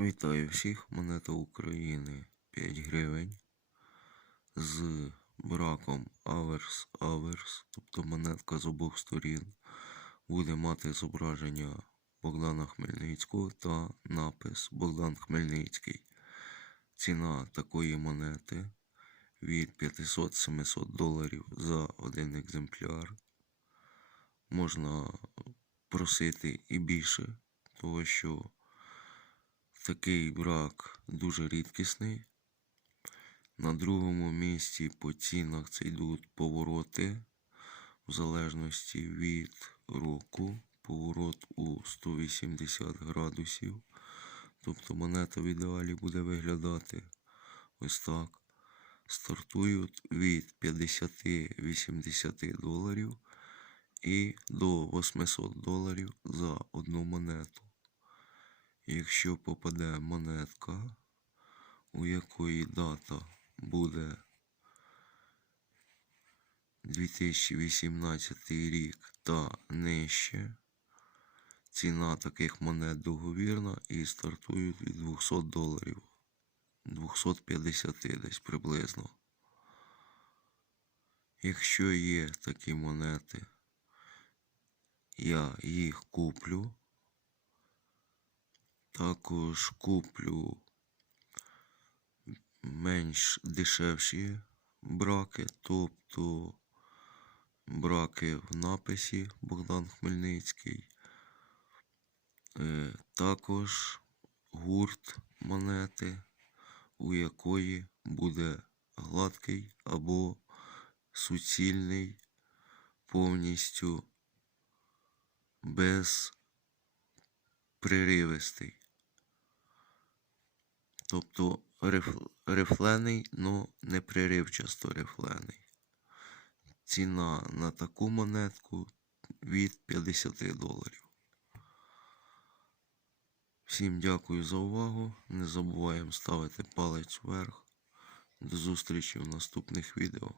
Вітаю всіх, монета України 5 гривень з браком аверс аверс, тобто монетка з обох сторін буде мати зображення Богдана Хмельницького та напис Богдан Хмельницький. Ціна такої монети від 500-700 доларів за один екземпляр. Можна просити і більше, тому що Такий брак дуже рідкісний. На другому місці по цінах це йдуть повороти в залежності від року. Поворот у 180 градусів. Тобто монета в ідеалі буде виглядати ось так. Стартують від 50-80 доларів і до 800 доларів за одну монету. Якщо попаде монетка, у якої дата буде 2018 рік та нижче, ціна таких монет договірна і стартують від 200 доларів. 250 десь приблизно. Якщо є такі монети, я їх куплю. Також куплю менш дешевші браки, тобто браки в написі Богдан Хмельницький. Е, Також гурт монети, у якої буде гладкий або суцільний, повністю без приривистий. Тобто риф, рифлений, но не приривчасто рифлений. Ціна на таку монетку від 50 доларів. Всім дякую за увагу. Не забуваємо ставити палець вверх. До зустрічі в наступних відео.